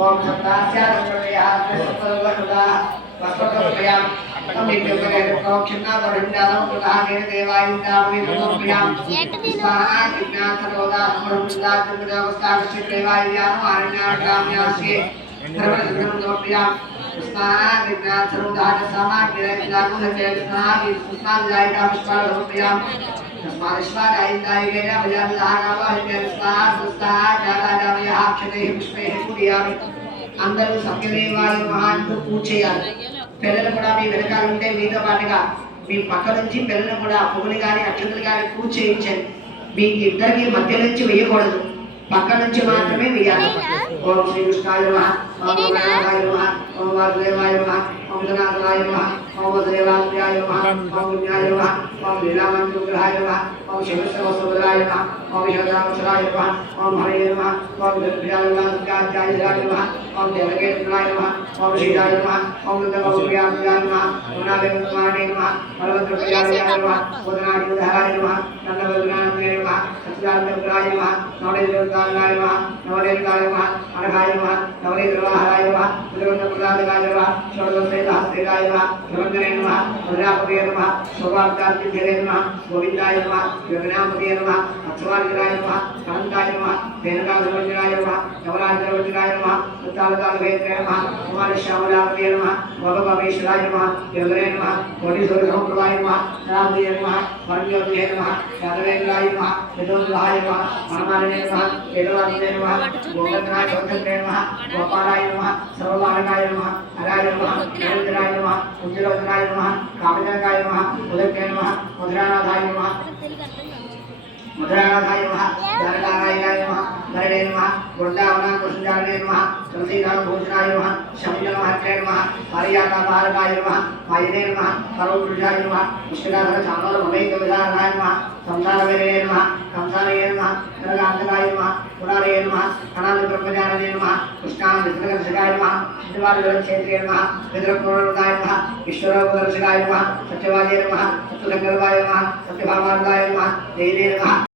ओम सप्तास्यादंगलया सप्तवर्षदा वस्त्रप्रयाम तमिद्यपरे प्रोक्षणा वरण्डालं प्रधाने देवायुदाविनोप्रियाम स्वाहा जिज्ञासरोदा समरुद्धा चंद्रवस्ताक्षेत्रेवायुयाम आरण्याग्राम्यास्ये सर्वसंगमप्रियाम स्वाहा जिज्ञासरोदा समाग्निरजागुलचे स्वाहा विष्णुस्नाजायिका पुष्पालोप्रियाम तस्मादिश्वादायिकायेन भजामदानावहिते स्वाहा स्वाहा जालाजामयः अक्षतेः पुष्पैः पूजयामि అందరూ సత్యదేవాయ మహాంటూ పూజ చేయాలి. పిల్లలు కూడా మీ వెనకాల ఉంటే మీతో పాటుగా మీ పక్క నుంచి పిల్లలు కూడా పువ్వులు కానీ అక్షతలు కానీ పూజ చేయించండి. మీ ఇద్దరికి మధ్య నుంచి వేయకూడదు, పక్క నుంచి మాత్రమే వేయాలి. ఓం శ్రీకృష్ణాయ నమః, ఓం గణనాథాయ నమః, ఓం వాసుదేవాయ నమః, ఓం జనార్దనాయ నమః, ఓం వసుదేవాయ నమః, ఓం పుణ్యాయ నమః, ఓం లీలామంత్రగ్రహాయ నమః, ఓం శివస్రవసుభద్రాయ నమః, ఓం విషదాక్షరాయ నమః, ఓం హరే నమః, ఓం విద్యాలయాయ నమః, ఓం దేవకేంద్రాయ నమః, ఓం శ్రీరాయ నమః, ఓం రుద్రగౌప్రియాయ నమః, ఓం నాగేంద్రాయ నమః, బలభద్రప్రియాయ నమః, ఓదనాయుధాయ నమః, నందవదనాయ నమః, సత్యానందగ్రహాయ నమః, నవదేవతాయ నమః, నవదేవతాయ నమః, అనఘాయ నమః, నవదేవవాహాయ నమః, రుద్రప్రదాయ నమః, షోడశేతాయ నమః, ధర్మజనే నమః, భద్రాపదే నమః, శోభాకాంతిధరే నమః, గోవిందాయ నమః, గగనాపదే నమః, అక్షవాదిరాయ నమః, కాంతాయ నమః, వేణుకాధర్మజనాయ నమః, నవరాజర్వజనాయ నమః, ఉత్తాలకాలవేత్రే నమః, కుమారశ్యామలాపదే నమః, భగవపేశ్వరాయ నమః, యోగరే నమః, కోటీశ్వరసముద్రాయ నమః, రామదే నమః, పరమయోగే నమః, యాదవేంద్రాయ నమః, యదోద్రాయ నమః, మనమాలినే నమః, వేదవాదే నమః, గోవర్ధనాయ గోవర్ధనే నమః, గోపాలాయ నమః, సర్వమానకాయ నమః, హరాయ నమః, నిరంజనాయ నమః, ఉజ్జలోచనాయ నమః, కామజనకాయ నమః, ఉదకే నమః, ముద్రానాథాయ నమః, ముద్రానాథాయ నమః, ధనకారాయ నమః, ధరణే నమః, గుండావన కృష్ణాయ నమః, తులసీదానభూషణాయ నమః, శంజనమహత్రే నమః, పారియాకాపారకాయ నమః, వాయునే నమః, పరోక్షాయ నమః, విష్ణునాథ చామల మమేక విధానాయ నమః, సంసారవేరే నమః, కంసారయ నమః, కనకాంతకాయ నమః, పురారయ నమః, అనాది బ్రహ్మచారయ నమః, కృష్ణాంధ్రదర్శకాయ నమః, క్షేత్రే నమః, విద్రపూర్ణాయ నమః, ఈశ్వరోపదర్శకాయ నమః, సత్యవాదే నమః, సత్యసంకల్పాయ నమః, సత్యభామార్గాయ నమః, జయనే నమః.